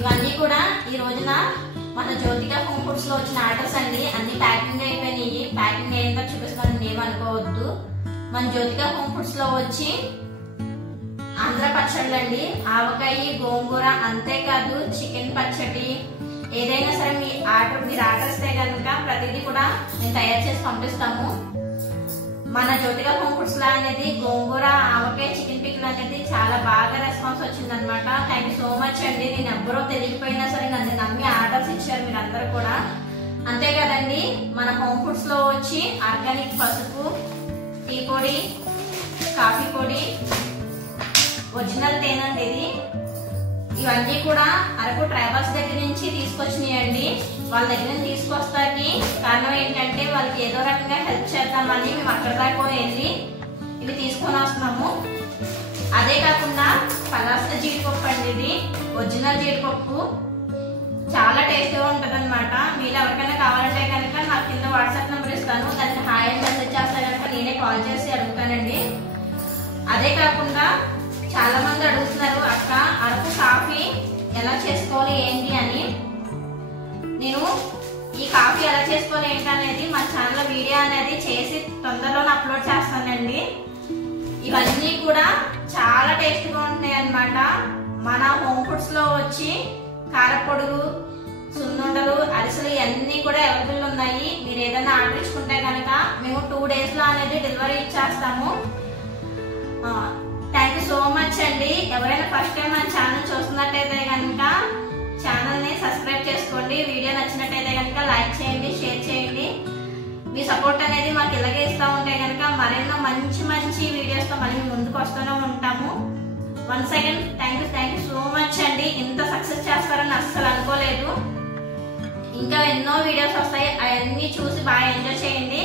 ఇవన్నీ కూడా ఈ రోజున మన జ్యోతిక హోమ్ ఫుడ్స్ లో వచ్చిన ఆర్డర్స్ అండి. అన్ని ప్యాకింగ్ అయిపోయినాయి. ప్యాకింగ్ అయ్యిందా చూపిస్తాను, ఏమనుకోవద్దు. మన జ్యోతిక హోమ్ ఫుడ్స్ లో వచ్చి ఆంధ్ర పచ్చళ్ళు అండి, ఆవకాయ, గోంగూర, అంతేకాదు చికెన్ పచ్చడి, ఏదైనా సరే మీరు ఆర్డర్ ఇస్తే కనుక ప్రతిదీ కూడా మేము తయారు చేసి పంపిస్తాము. మన జ్యోతిక హోమ్ ఫుడ్స్ లా అనేది గోంగూర, ఆవకాయ, చికెన్ పికిల్ అనేది చాలా బాగా రెస్పాన్స్ వచ్చింది అనమాట. థ్యాంక్ యూ సో మచ్ అండి. నేను ఎవ్వరో తెలియకపోయినా సరే నన్ను నమ్మి ఆర్డర్స్ ఇచ్చారు మీరు అందరూ కూడా. అంతే కదండి, మన హోమ్ ఫుడ్స్ లో వచ్చి ఆర్గానిక్ పసుపు, టీ పొడి, కాఫీ పొడి, ఒరిజినల్ తేనండి ఇది. ఇవన్నీ కూడా అరకు ట్రావెల్స్ దగ్గర నుంచి తీసుకొచ్చినాయండి. వాళ్ళ దగ్గర నుంచి తీసుకొస్తాకి కారణం ఏంటంటే వాళ్ళకి ఏదో రకంగా హెల్ప్ చేద్దామని మేము అక్కడ దాకా వెళ్ళి ఇవి తీసుకొని వస్తున్నాము. అదే కాకుండా పలాస జీడిపప్పు అండి, ఇది ఒరిజినల్ జీడిపప్పు, చాలా టేస్టీగా ఉంటది అనమాట. మీరు ఎవరికైనా కావాలంటే కనుక నాకు కింద వాట్సాప్ నెంబర్ ఇస్తాను, దానికి హాయ్ అని మెసేజ్ చేస్తే కనుక నేనే కాల్ చేసి అడుగుతానండి. అదే కాకుండా చాలా మంది అడుగుతున్నారు, అక్క అరకు కాఫీ ఎలా చేసుకోవాలి ఏంటి అని. నేను ఈ కాఫీ ఎలా చేసుకోవాలి ఏంటి అనేది మా ఛానల్ వీడియో అనేది చేసి తొందరలోనే అప్లోడ్ చేస్తానండి. ఇవన్నీ కూడా చాలా టేస్ట్గా ఉంటాయి అన్నమాట. మన హోమ్ ఫుడ్స్ లో వచ్చి కారపొడుగు, సున్నుండలు, అరిసెలు ఇవన్నీ కూడా అవైలబుల్ ఉన్నాయి. మీరు ఏదైనా ఆర్డర్ ఇచ్చుకుంటే కనుక మేము 2 days లో అనేది డెలివరీ ఇచ్చేస్తాము. థ్యాంక్ యూ సో మచ్ అండి. ఎవరైనా ఫస్ట్ టైం మన ఛానల్ చూస్తున్నట్టయితే కనుక ఛానల్ ని సబ్స్క్రైబ్ చేసుకోండి. వీడియో నచ్చినట్టయితే కనుక లైక్ చేయండి, షేర్ చేయండి. మీ సపోర్ట్ అనేది మాకు ఇలాగే ఇస్తూ ఉంటే కనుక మరెన్నో మంచి మంచి వీడియోస్ తో మళ్ళీ ముందుకు వస్తూనే ఉంటాము. Once again thank you so much అండి. ఇంత సక్సెస్ చేస్తారని అస్సలు అనుకోలేదు. ఇంకా ఎన్నో వీడియోస్ వస్తాయి, అవన్నీ చూసి బాగా ఎంజాయ్ చేయండి.